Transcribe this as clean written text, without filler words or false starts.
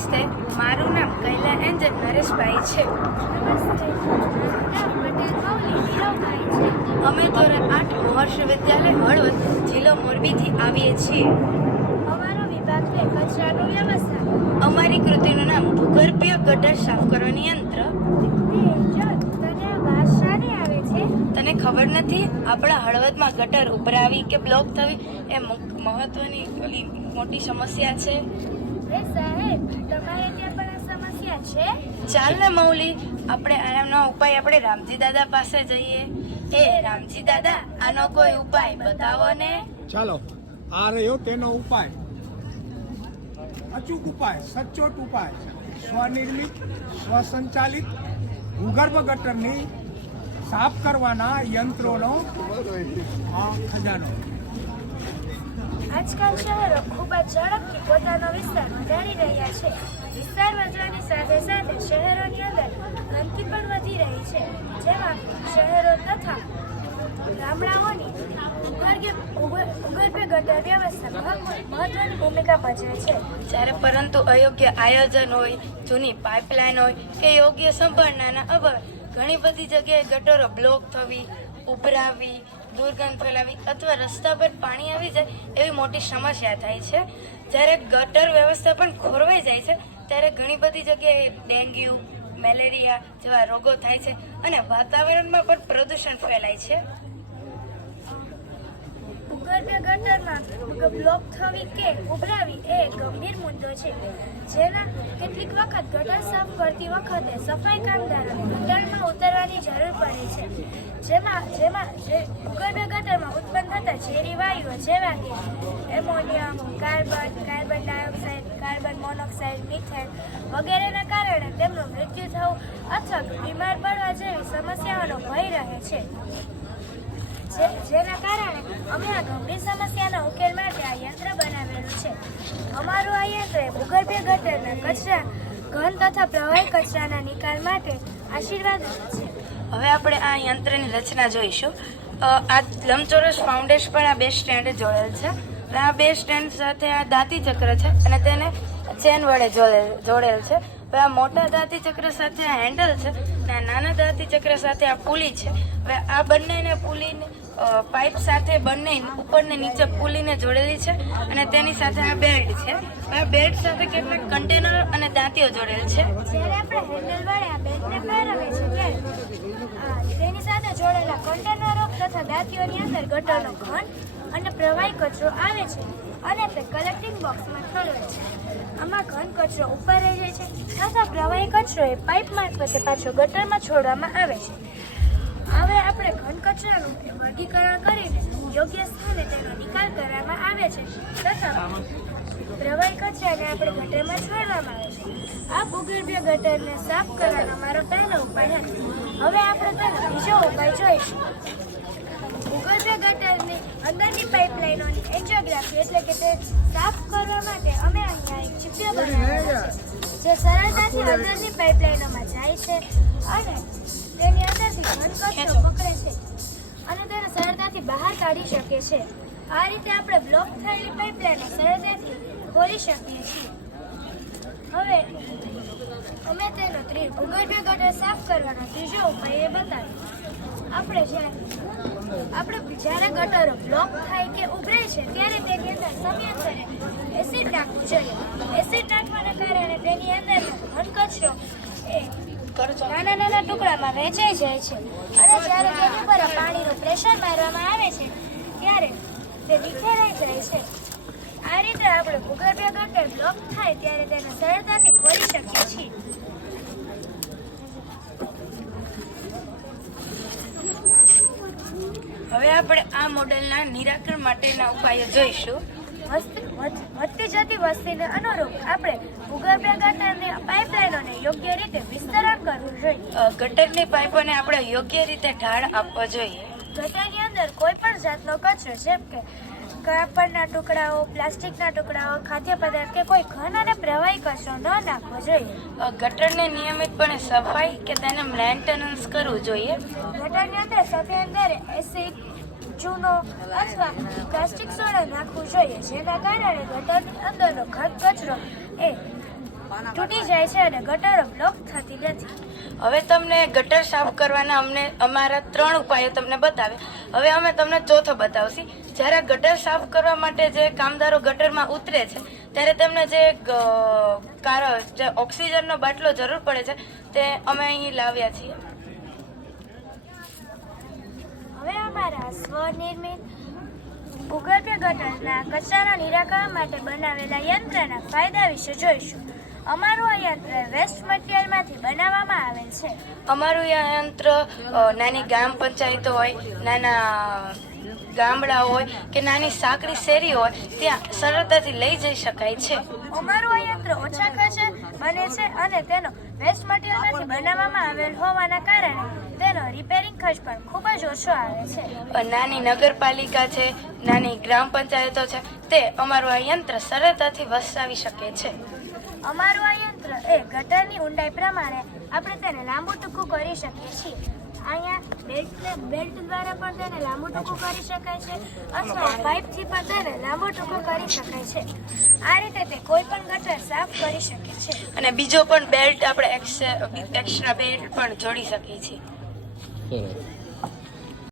નમસ્તે, મારું નામ કૈલા એન્જલ નરેશભાઈ છે. અમે ધોરણ 8 મહર્ષિ વિદ્યાલય હળવદ, જિલ્લો મોરબીથી આવીએ છીએ. અમારો વિભાગ છે કચરાનું વ્યવસ્થાપન. અમારી કૃતિનું નામ ભૂગર્ભીય ગટર સાફ કરવાનું યંત્ર. તને આ વાત શાની આવે છે? તને ખબર નથી, આપણા હળવદમાં ગટર ઉભરાવી કે બ્લોક થવી એ મહત્વની મોટી સમસ્યા છે. સાહેબ, તમારે ત્યાં પણ આ સમસ્યા છે? ચાલ ને મૌલી, આપણે આનો ઉપાય આપણે રામજી દાદા પાસે જઈએ. એ રામજી દાદા, આનો કોઈ ઉપાય બતાવો ને. ચાલો, આ રહ્યો તેનો ઉપાય. અચૂક ઉપાય, સચોટ ઉપાય, સ્વનિર્મિત, સ્વસંચાલિત ભૂગર્ભ ગટરની સાફ કરવાના યંત્રોનો ખજાનો. આજકાલ શહેરો ખૂબ જ ઝડપથી પોતાનો વિસ્તાર વધારી રહ્યા છે. વિસ્તાર વધવાની સાથે સાથે શહેરોની અંદર ગંદકી પણ વધી રહી છે, જેમાં શહેરો તથા ગામડાઓની ભૂગર્ભ ગટર વ્યવસ્થા મહત્વની ભૂમિકા ભજવે છે. જ્યારે પરંતુ અયોગ્ય આયોજન હોય, જૂની પાઇપલાઇન હોય કે યોગ્ય સંભાળનાના અભાવે ઘણી બધી જગ્યાએ ગટરો બ્લોક થવી, ઉભરાવી, દુર્ગંધ ફેલાવી અથવા રસ્તા પર પાણી આવી જાય એવી મોટી સમસ્યા થાય છે. જ્યારે ગટર વ્યવસ્થા પણ ખોરવાઈ જાય છે ત્યારે ઘણી બધી જગ્યાએ ડેન્ગ્યુ, મેલેરિયા જેવા રોગો થાય છે અને વાતાવરણમાં પણ પ્રદૂષણ ફેલાય છે. ભૂગર્ભ ગટરમાં બ્લોક થવી કે ઉભરાવી એ ગંભીર મુદ્દો છે, જેના કેટલીક વખત ગટર સાફ કરતી વખતે સફાઈ કામદારોને ગટરમાં ઉતરવાની જરૂર પડે છે, જેમાં ભૂગર્ભ ગટરમાં ઉત્પન્ન થતા ઝેરી વાયુઓ જેવા કે ammonium, carbon dioxide, carbon monoxide, methane વગેરેના કારણે તેમનું મૃત્યુ થવું અથવા બીમાર પડવા જેવી સમસ્યાઓનો ભય રહે છે. જેના કારણે અમે આ ગંભીર સમસ્યાના ઉકેલ માટે આ યંત્ર બનાવેલું છે. અમારું આ યંત્ર ભૂગર્ભ ગટરના કચરા, ઘન તથા પ્રવાહી કચરાના નિકાલ માટે આશીર્વાદ છે. હવે આપણે આ યંત્રની રચના જોઈશું. આ લંબચોરસ ફાઉન્ડેશન પર આ બે સ્ટેન્ડ જોડેલ છે. આ બે સ્ટેન્ડ સાથે આ દાંતી ચક્ર છે અને તેને ચેન વડે જોડેલ છે. હવે આ મોટા દાંતી ચક્ર સાથે આ હેન્ડલ છે અને આ નાના દાંતી ચક્ર સાથે આ પુલી છે. હવે આ બંનેને પુલીને પાઇપ સાથે બંને ઉપર ને નીચે પુલીને જોડેલી છે અને તેની સાથે આ બેલ્ટ છે. આ બેલ્ટ સાથે કેટલાક કન્ટેનર અને દાંતીઓ જોડેલ છે. જ્યારે આપણે હેન્ડલ વડે આ બેલ્ટને ફેરવીએ છીએ ત્યારે તેની સાથે જોડેલા કન્ટેનરો તથા દાંતીઓની અંદર ગટરનો ઘન અને પ્રવાહી કચરો આવે છે અને તે કલેક્ટિંગ બોક્સમાં ઠલવે છે. આમાં ઘન કચરો ઉપર રહી જાય છે તથા પ્રવાહી કચરો એ પાઇપ મારફતે પાછો ગટરમાં છોડવામાં આવે છે. હવે આપણે ઘન કચરાનું વર્ગીકરણ કરીને યોગ્ય સ્થાને તેનો નિકાલ કરવામાં આવે છે તથા પ્રવાહી કચરાને આપણે ગટરમાં છોડવામાં આવે છે. આ ભૂગર્ભીય ગટરને સાફ કરવાનો મારો પહેલો ઉપાય હતો. હવે આપણે તેનો બીજો ઉપાય જોઈશું. ભૂગર્ભીય ગટરની અંદરની પાઇપલાઇનોની એન્જિયોગ્રાફી એટલે કે તે સાફ કરવા માટે અમે અહીંયા એક ચીપિયો બનાવ્યો છે, જે સરળતાથી અંદરની પાઇપલાઇનોમાં જાય છે અને તેની અંદરથી ઘન કચરો પકડે છે અને તેને સરળતાથી બહાર કાઢી શકે છે. આ રીતે આપણે બ્લોક થયેલી પાઇપલાઇનો સરળતાથી ખોલી શકીએ છીએ. હવે અમે તેનો ભૂગર્ભીય ગટર સાફ કરવાનો ત્રીજો ઉપાય એ બતાવ્યો. આપણે જ્યારે ગટરો બ્લોક થાય કે ઉભરાય છે ત્યારે તેની અંદર સમયાંતરે એસિડ નાખવું જોઈએ. એસિડ નાખવાના કારણે તેની અંદર ઘન કચરો એ નાના નાના ટુકડામાં વહેંચાઈ જાય છે અને જ્યારે તેની પર પાણીનું પ્રેશર મારવામાં આવે છે ત્યારે તે વિખેરાઈ જાય છે. આ રીતે આપણે ભૂગર્ભીય ગટર બ્લોક થાય ત્યારે તેને સરળતાથી ખોલી શકીએ છીએ. હવે આપણે આ મોડેલના નિરાકરણ માટેના ઉપાયો જોઈશું. વધતી જતી વસ્તીને અનુરૂપ આપણે ભૂગર્ભીય ગટરની પાઇપલાઇનોને યોગ્ય રીતે વિસ્તરણ કરવું જોઈએ. ગટરની પાઇપોને આપણે યોગ્ય રીતે ઢાળ આપવો જોઈએ. ગટરની અંદર કોઈ પણ જાતનો કચરો જેમ કે કાપડના ટુકડાઓ, પ્લાસ્ટિકના ટુકડાઓ, ખાદ્ય પદાર્થ કે કોઈ ઘન અને પ્રવાહી કચરો ન નાખવો જોઈએ. ગટરને નિયમિતપણે સફાઈ કે તેને મેન્ટેનન્સ કરવું જોઈએ. ગટરની અંદર સફેદ દરે એસિડ, ચૂનો અથવા પ્લાસ્ટિક સોડા નાખવું જોઈએ, જેના કારણે ગટરની અંદરનો ઘન કચરો એ તૂટી જાય છે અને ગટરો બ્લોક થતી નથી. હવે તમને ગટર સાફ કરવાના અમારા 3 ઉપાયો તમને બતાવ્યા. હવે અમે તમને ચોથો બતાવશી. જ્યારે ગટર સાફ કરવા માટે જે કામદારો ગટરમાં ઉતરે છે ત્યારે તેમને જે ઓક્સિજનનો બાટલો જરૂર પડે છે તે અમે અહીં લાવ્યા છીએ. હવે અમારા સ્વનિર્મિત ભૂગર્ભ ગટરના કચરાના નિરાકરણ માટે બનાવેલા યંત્રના ફાયદા વિશે જોઈશું. અમારું આ યંત્ર વેસ્ટ મટીરિયલમાંથી બનાવવામાં આવેલ છે. અમારું આ યંત્ર નાની ગ્રામ પંચાયતો હોય, નાના ગામડા હોય કે નાની સાંકડી શેરી હોય ત્યાં સરળતાથી લઈ જઈ શકાય છે. અમારું આ યંત્ર ઓછા ખર્ચે બને છે અને તેનો વેસ્ટ મટીરિયલમાંથી બનાવવામાં આવેલ હોવાના કારણે તેનો રિપેરિંગ ખર્ચ પણ ખૂબ જ ઓછો આવે છે. નાની નગરપાલિકા છે, નાની ગ્રામ પંચાયતો છે, તે અમારું આ યંત્ર સરળતાથી વસાવી શકે છે. અમારું આ યંત્ર એ ગટરની ઊંડાઈ પ્રમાણે આપણે તેને લાંબુ ટૂંકું કરી શકીએ છીએ. અહીંયા બેલ્ટ દ્વારા પણ તેને લાંબુ ટૂંકું કરી શકાય છે અથવા પાઇપથી પણ તેને લાંબુ ટૂંકું કરી શકાય છે. આ રીતે તે કોઈ પણ ગટર સાફ કરી શકે છે. અને બીજો પણ બેલ્ટ આપણે એક્સ્ટ્રા બેલ્ટ પણ જોડી શકીએ છીએ. સરસ.